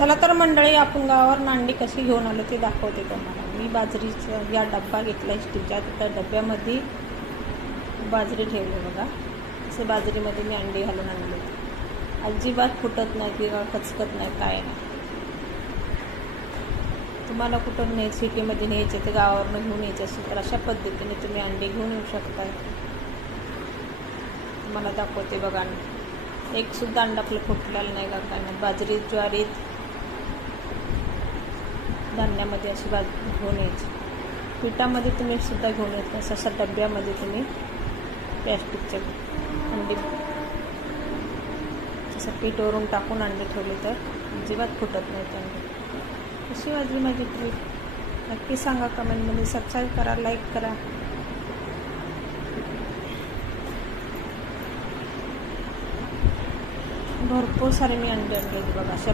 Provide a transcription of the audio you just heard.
चला तर मंडळी, आपण गावावर अंडी कशी घेऊन आलो ते दाखवते तुम्हाला. मी बाजरीचा या डब्बा घेतला स्टीलच्या, त्या डब्यामध्ये बाजरी ठेवली बघा. असे बाजरीमध्ये मी अंडी घालून आणले. अजिबात फुटत नाही किंवा कचकत नाही, काय नाही. तुम्हाला कुठं नाही सिटीमध्ये न्यायचे ते गावावरनं घेऊन यायचे असेल तर अशा पद्धतीने तुम्ही अंडी घेऊन येऊ शकताय. तुम्हाला दाखवते बघा. एक सुद्धा अंडा आपलं फुटलेलं नाही का, काय नाही. बाजरी ज्वारीत धान्यामध्ये अशी घेऊन यायची. पिठामध्ये तुम्ही सुद्धा घेऊन येत नाही. अशा डब्यामध्ये तुम्ही प्लॅस्टिकच्या अंडी तसं पीठ वरून टाकून अंडे ठेवले तर अजिबात फुटत नाही अंडे. कशी वाजली माझी ट्रीप नक्की सांगा कमेंटमध्ये. सबस्क्राईब करा, लाईक करा. भरपूर सारे मी अंडे आणले बघा अशा